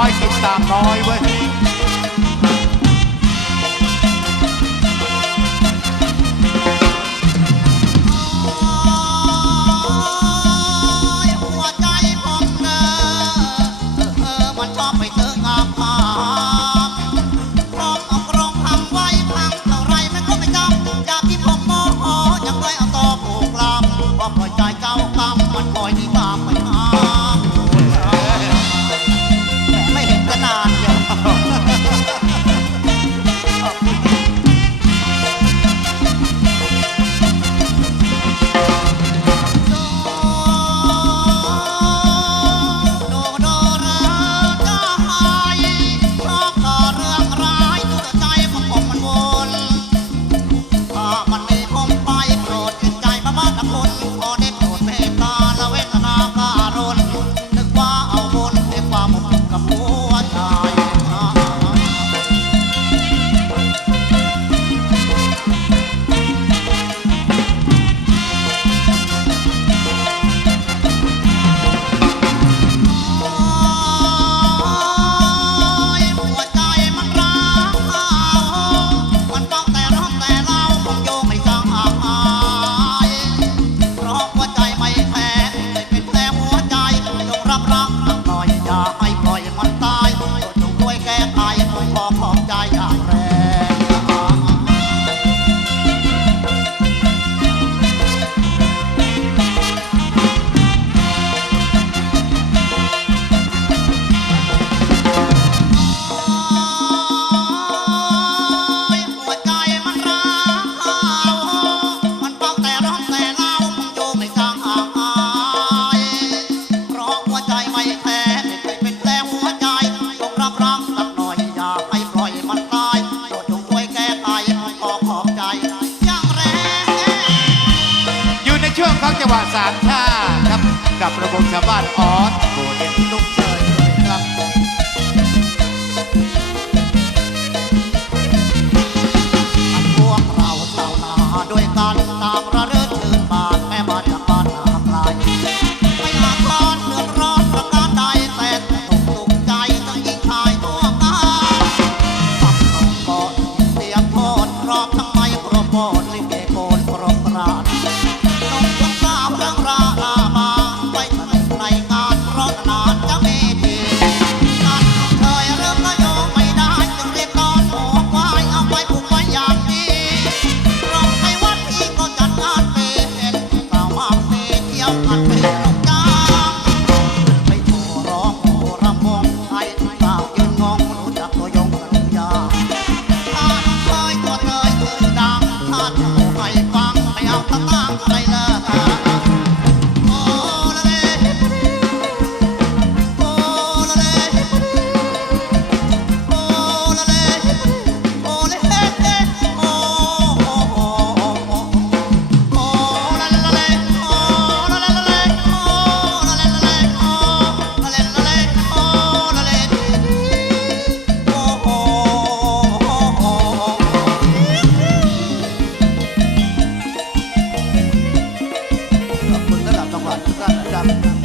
night, it's that my way. ของจังหวัดสามชาติครับ กับระบบชาวบ้านออสโบเดนทุกช ระดับจังหวัดระดับ